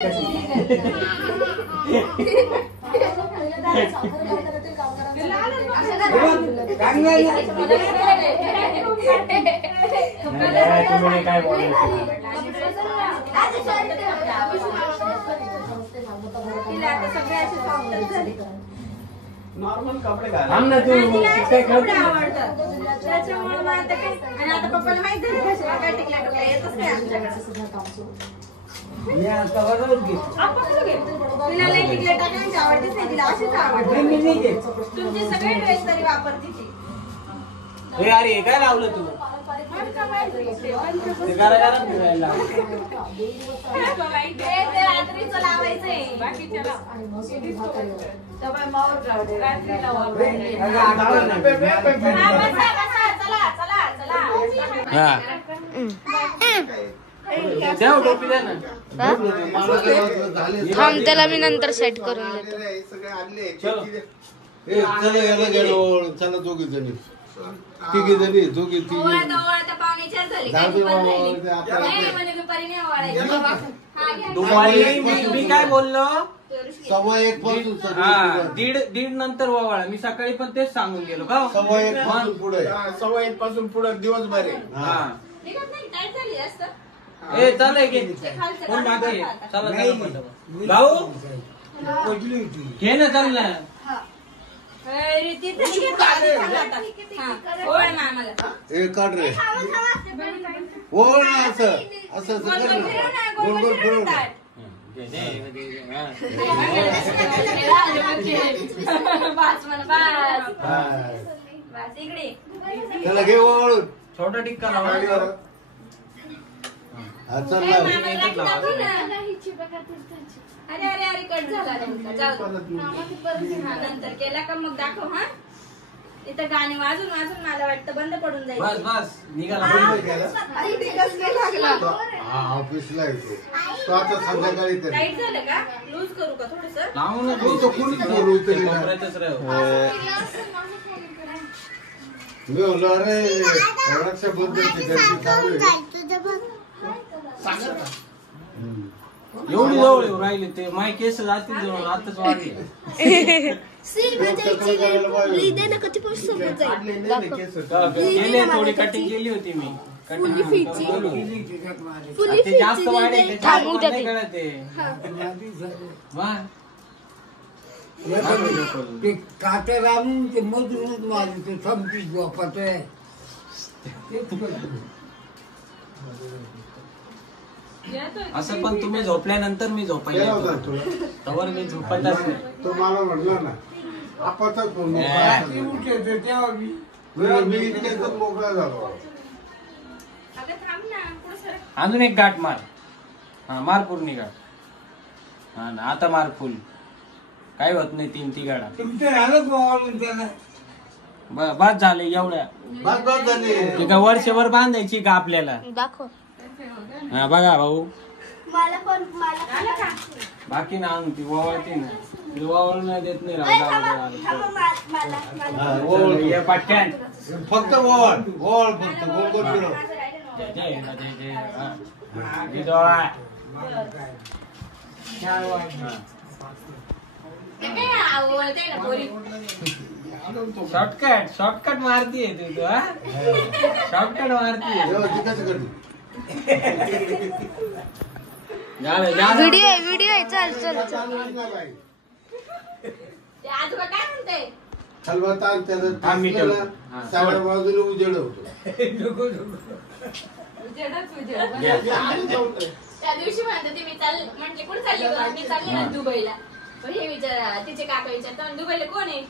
काय बोलायचं नॉर्मल कपडे घाल ना तू काय कपडे आवडतात त्याच्यामुळे मग आता काय आणि आता पप्पाला माहित झालं कशाला काय टिकल्या टोकल्या येतच नाही आमच्याकडे सुद्धा काम सुरू मी आता बरोबर घेतो आपण कसं घेतो तिला लई टिकल्या टाकायची आवडतेच नाही तिला अशीच आवडते मी नाही घेत तुमचे सगळे ड्रेस तरी वापरते ती ए अरे हे काय लावलं तू ते गारा फिरायला ते रात्रीचं लावायचंय बाकीच्याला चला चला चला हा थांब त्याला मी नंतर सेट करून देतो. चला दोघी जणी तिघी जणी दोघी मी काय बोललो 1:15 दीड नंतर वावळा मी सकाळी पण तेच सांगून गेलो का 1:15 पुढे 1:15 पुढे दिवसभर आहे ए चालय की कोण बाकी चला भाऊ घे ना चाल ना काढ रे हो ना असं असं गोल गोल फिरव त्याला घे वळून छोटा टिक्का लावा अरे अरे अरे कट झाला नंतर केला का मग दाखव. हा इथं गाणे वाजून वाजून मला वाटतं बंद पडून जाईल. बस बस निघाला ऑफिसला येतो तो आता संध्याकाळी टाईट झालं का लूज करू का थोडस मी बोललो अरे रक्षाबंधनची गर्दी चालू आहे एवढी जवळ येऊ राहिले ते माय केस जातील जवळ आताच वाढले केले थोडी कटिंग केली होती मी ते जास्त वाढले ते काटे राहून ते मधूनच मारून ते संपीच वापरतोय असं पण तुम्ही झोपल्यानंतर मी झोपायला तवर मी झोपायलाच नाही तो मला म्हटलं ना आपणच मोकळा झालो अजून एक गाठ मार हा मार पूर्ण गाठ हा ना आता मार फुल काय होत नाही 3 गाडा बस झाले एवढ्या ते का वर्षभर बांधायची का आपल्याला दाखव. हा बघा भाऊ बाकी ना आणून ती वळते ना ती वळू नाही देत नाही पटक्यान फक्त वळ वळ फक्त गोल गोल फिरव शॉर्टकट मारतीये तू शॉर्टकट मारतीये व्हिडिओ चल चल खलबत्ता सगळ्या बाजूला उजेड होतो त्या दिवशी म्हणते ती मी म्हटले कुठे चालली मी चालली ना दुबईला पण हे विचार तिचे काका विचारतात दुबईला कोण आहे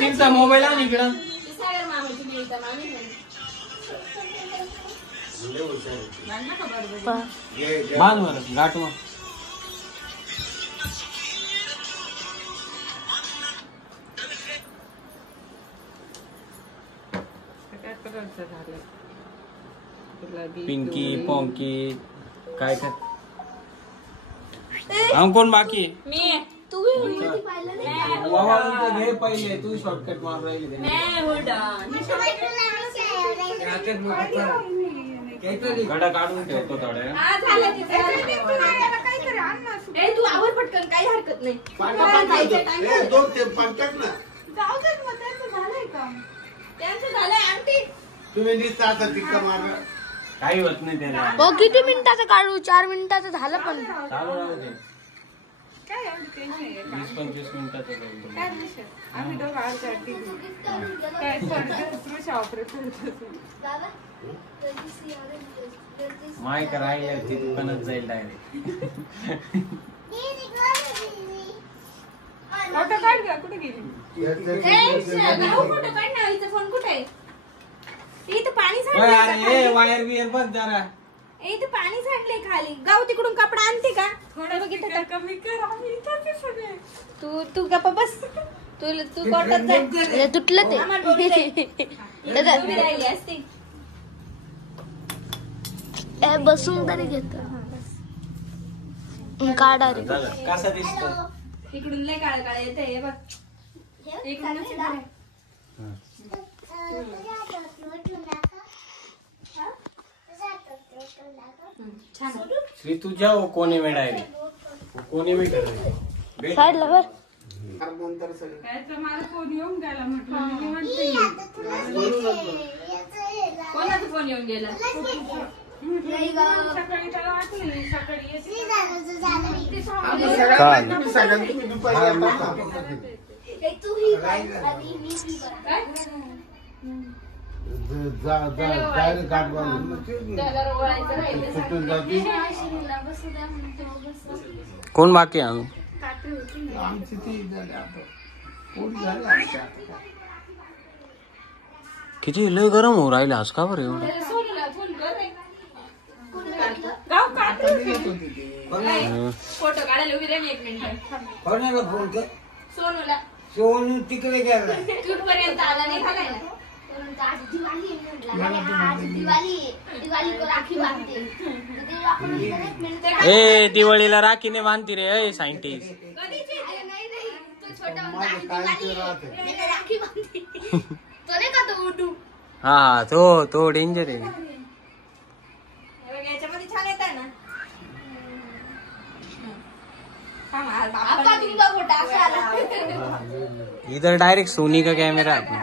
तिचा मोबाईल आहे इकडं सागर मामाची निविता मामी बांध बरं गाठ मग पिंकी पोंकी काय कोण बाकी मी तू घे पहिले, तू शॉर्टकट मार राहिली. मैं hold on. गडा काढून ठेवतो थोड्या. हा, झालं तिचं. ए, तू आवर पटकन, काही हरकत नाही. पप्पा जायचं time झालं. दोन ते पाठक ना. जाऊ दे मग, त्यांचं झालंय का? त्यांचं झालंय आंटी. तुम्ही नुसतं आता टिक्का मारा. काही होत नाही त्याला. हो किती मिनिटाचं काढू? 4 मिनिटाचं झालं पण. चालू राहू दे. काय एवढं tension आहे? 20-25 मिनिटाचं जाईल. काय विषय? आम्ही दोघं आज करते. काय परदेश ऑपरेशन माईक राहिल्या तिथपर्यंत जाईल डायरेक्ट. फोटो काढ गं, कुठे गेली? भाऊ फोटो काढ ना, इथं फोन कुठे आहे? इथं पाणी अरे सांडलंय. वायर बियर बघ जरा. इथं पाणी सांडलंय खाली. गाव तिकडून कपडा आणते का? थोडं बघितलं कमी कर, आम्ही इथंच आहे सगळे. तू गप्प बस. तू कोर्टात जाय. हे तुटलं ते. आम्हाला बोलू दे. उभी राहिली असती. ए, बसून तरी घेत काढा रे. झालं. कसा दिसतो? इकडून लय काळ काळ येते हे बघ. इकडूनच उभं राह. छान. श्री तुझ्या कोणी मिळाली कोणी मिळाली साईडला वर. त्याचं मला फोन येऊन गेला म्हटलं मी निवांत येईन. कोणाचा फोन येऊन गेला? सकाळी त्याला वाटलं सकाळी येते. तुम्ही सगळ्यांनी तुम्ही दुपारी येता. डायरेक्ट गाठ बांधून त्याला रोवायचं राहिलं. सुटून जाते. कोण बाकी आहे? आमची ती झाली आता. पोट झालं आमच्या आता. किती लय गरम होऊ राहिलं आज का बरं एवढं? त्याला सोनूला फोन कर रे. गाव काढते. फोटो काढायला उभी राहिली 1 मिनिट. कोणाला फोन कर? सोनूला सोनू तिकडे गेला. तिथपर्यंत आला नाही झालाय ना. ए दिवाळीला राखीने बांधती रे ए सायंटिस्ट. कधीची? हा तो डेंजर आहे. याच्यामध्ये छान येत आहे ना. इधर डायरेक्ट सोनी का कैमरा अपना.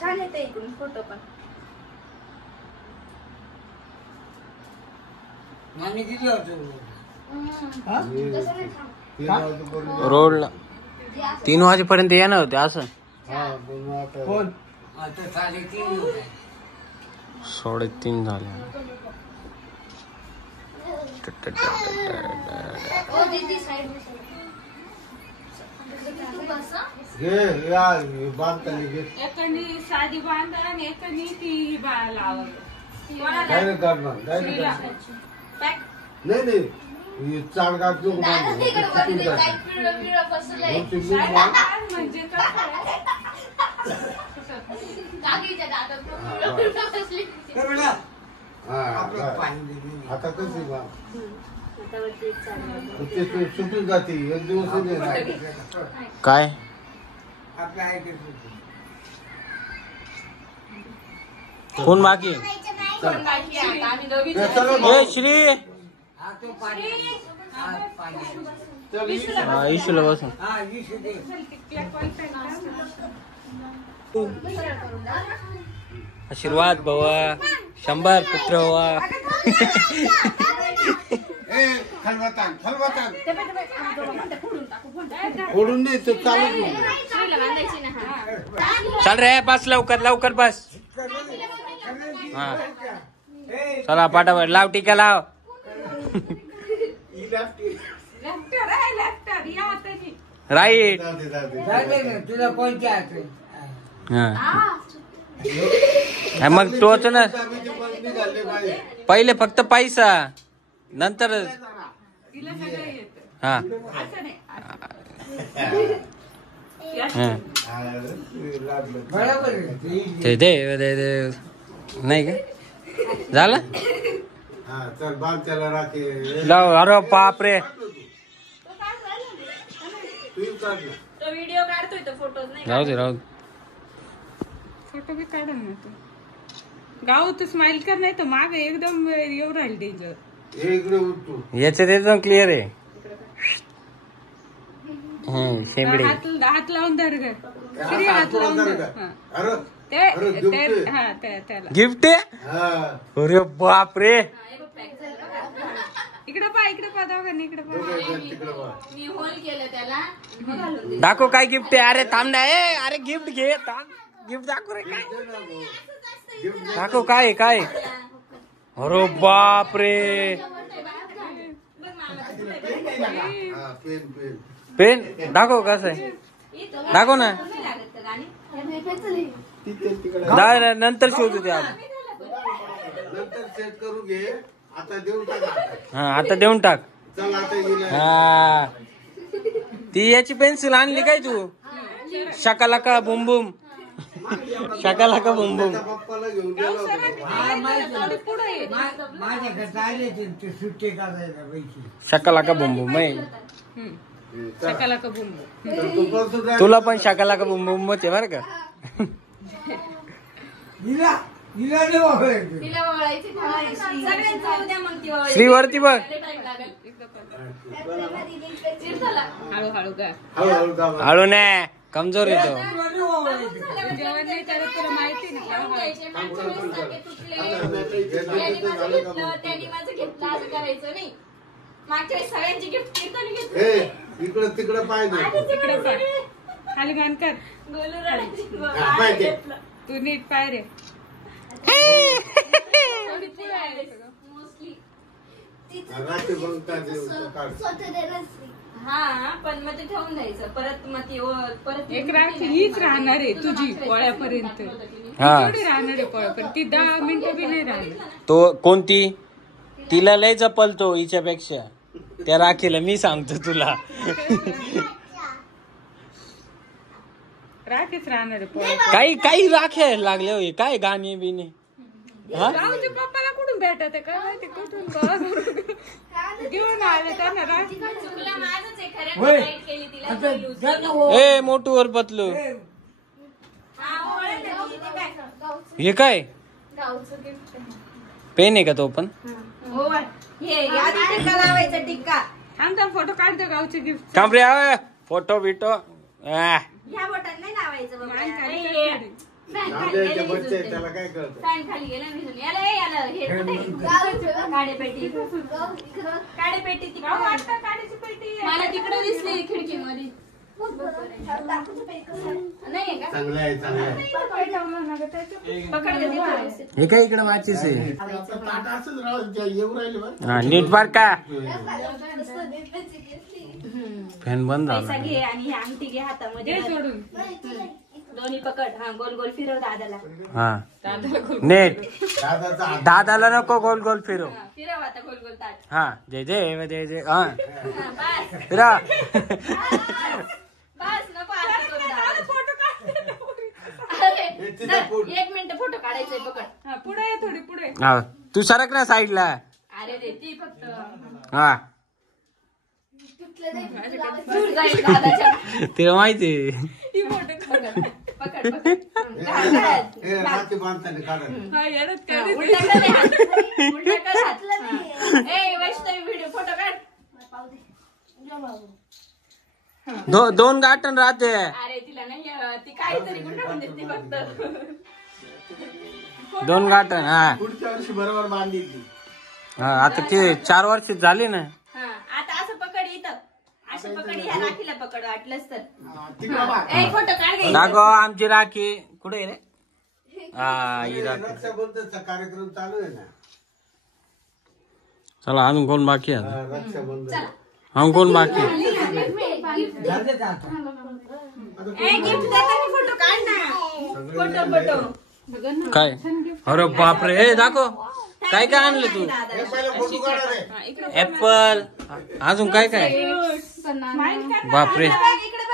छान येते इकडून फोटो पण. आणि किती होतो? रोडला 3 वाजेपर्यंत येणार होते असं. कोण? आता 3:30 होते. 3:30 झाले. घे या बांधताना घे. एकाने साधी बांधा आणि एकाने ती लावत. डायरेक्ट गाठ बांध. डायरेक्ट गाठ बांध. नाही नाही ही चाड गाठ नको बांधू. सुटून जाते. मग ती मूग बांध. म्हणजे कसं आहे? हे बेटा, हा, आपलं बस. पाणी दे. आता कशी बांध. ते सुटून जाते. एक दिवस नाही राहत. काय आपलं आहे ते सुटू. कोण बाकी? आम्ही दोघी हे चला ए भाऊ. श्री. हा, तो पाणी. हा, पाणी. चल, इशू. हा इशूला बसून. हा, 20 दे. आशीर्वाद भवा 100 पुत्र व्हा. ए खलवतान खलवतान फोडून नाही तर चालत नाही. श्रीला बांधायची ना. हा. चल रे बस लवकर बस. हा चला पाठावर लाव टीका लाव. राईट. जाते ना, तुला कोणती आठवण? हा मग तोच ना. चाबीचे पण निघाले पाहिजे. पहिले फक्त पैसा नंतर हा बरोबर आहे. ते दे नाही का झालं हा चल बांध त्याला राखे लाव. अरे बापरे तू काढ ना. तो व्हिडिओ काढतोय तो फोटोज नाही राहू दे राहू दे. फोटो बी काढा ना तू. गाव तू स्माइल कर नाही तर माग एकदम येऊ राहील डेंजर. हे इकडे उठतो याच्यात एकदम क्लिअर आहे. शेंबडी हात लावून धर ग. श्री हात हात लावून लावून धर. धर. हा. अरे अरे गिफ्ट आहे. हा त्याला गिफ्ट आहे. हा अरे बापरे इकडे पा दोघांनी इकडे पा. तिकडे बघ. मी होल केलं त्याला मग घालून दिलं. दाखव काय गिफ्ट आहे. अरे थांब ना. अरे गिफ्ट घे. गिफ्ट दाखव रे. काय दाखव काय आहे, काय आहे? अरे बापरे बघ मामा कसं आहे. हा पेन पेन पेन दाखव कसं आहे. इथं दाखव ना. नाही लागत का गाणी? नंतर शोधू ते आपण. नंतर सेट करू घे. आता देऊन टाका. हा आता देऊन टाक. चल आता गेला. हा ती याची पेन्सिल आणली काय तू. शकालाका बुम बुम. शकालाका बुम बुम. पप्पाला घेऊन गेलो होतो. पुढे ये. माझ्याकडे आले ते सुट्टे करायला पैसे. शकालाका बुम बुम. सकाला का बुम. तर तू पण सुद्धा तुला पण शकालाका बुम बुम आहे बरं का. हिला नाही वापरायचं. तिला वळायची सगळ्यांचं उद्या मग ती वळी. श्री वरती बघ. टाइम लागेल. चिर झाला. हळूहळू का. हळूहळू दाबा. हळू नाही कमजोर येतो. जेवण नाही करत तुला माहिती नाही का. घ्यायचे, मागच्या वेळेस सारखे तुटले. त्याने माझं घेतलं, त्याने माझं घेतलं, असं करायचं नाही. मागच्या वेळेस सगळ्यांची गिफ्ट कीर्तन घेतली. ए इकडं तिकडं पाहिजे. इकडे पा. खाली घाण कर. गोलू रडायची. पाय दे. घेतलं. तू नीट पाय रे. मोस्टली रात्री बघता देऊ काढ. हा पण मग ते ठेवून द्यायचं परत मग ती परत एक राखी हीच राहणार आहे तुझी पोळ्यापर्यंत. हा थोडी राहणार आहे पोळ्यापर्यंत. ती 10 मिनिटं बी नाही राहणार. तो कोणती. तिला लय जपलतो हिच्यापेक्षा. त्या राखीला मी सांगतो तुला. राखीच राहणार आहे पोळ्यात. काही काही राखे लागले होय. काय गाणी बिणी. हा गावच्या पप्पाला कुठून भेटत आहे काय माहिती कुठून गावावरून घेऊन आले त्यांना राखी. चुकलं माझंच आहे खरं. होय. वाईट केली तिला आता पहिली उचलली. जा ना हो. ए मोठू वर पतलू. हा, ओळख झाली. ते काय? हे काय गावचं गिफ्ट आहे. पेन आहे का तो पण. हो हे आधी टिक्का लावायचा टिक्का. आमचा फोटो काढतो गावचे गिफ्ट. कांबरे फोटो बिटो. ह्या बोटात नाही लावायचं बाबा. फॅन खाली आंब्याचे गेलं बच्चे विजून त्याला काय कळतं. फॅन खाली गेला विजून. याला हे कुठे काडेपेटी काडेपेटी तिकडे मला तिकडे दिसली खिडकीमध्ये. नाही का चांगलं आहे चांगलं आहे. पकड गं तिकडे. हे काय इकडे वाचीस आहे. ताट असंच राहू येऊ राहिले बरं. हा नीट बार का. फॅन बंद पैसा झाला. घे आणि ही अंगठी घे हातामध्ये. सोडून दोन्ही पकड. हा गोल गोल फिरव दादाला. हा नेट. दादाचा हात दादाला नको गोल गोल फिरव. फिरव आता गोल गोल ताट. हा जय जय जय जय. हा बस फिरा. बस नको आता तो दादा. अरे तिथे धर, 1 मिनिट फोटो काढायचंय पकड. पुढे ये थोडी पुढे. हा तू सरक ना साईडला. अरे रे ती फक्त हा दूर जाईल दादाच्या. तिला माहिती. पकड पकड पकड. घाल, घाल. हे रात्री बांधताना काढा. हा येडत हा, काय. उलटा कर रे हात. उलटा कर हात. हा. ए वैष्णवी व्हिडिओ फोटो काढ. दोन गाठण राहते. अरे तिला नाही ती काहीतरी गुंडाळून देते फक्त. दोन गाठण. हा पुढच्या वर्षी बरोबर बांधितली. हा आता ते 4 वर्ष झाली ना. हा आता असं पकड इथं. असं पकड. ह्या राखीला पकड वाटलंच तर. तिकडं बघ. ए फोटो काढ गं. दाखव आमची राखी कुठे आहे रे. हा ही राखी. रक्षाबंधनचा कार्यक्रम चालू आहे ना. चला अजून कोण बाकी आहे. हा, रक्षाबंधन. अजून कोण बाकी आहे? झाले का आता? ए गिफ्ट देताना फोटो काढ ना. Photo photo. काय अरे बापरे. हे दाखव काय काय आणलं तू. हे पहिले फोटो काढा रे. ऍपल अजून काय काय. बापरे इकडे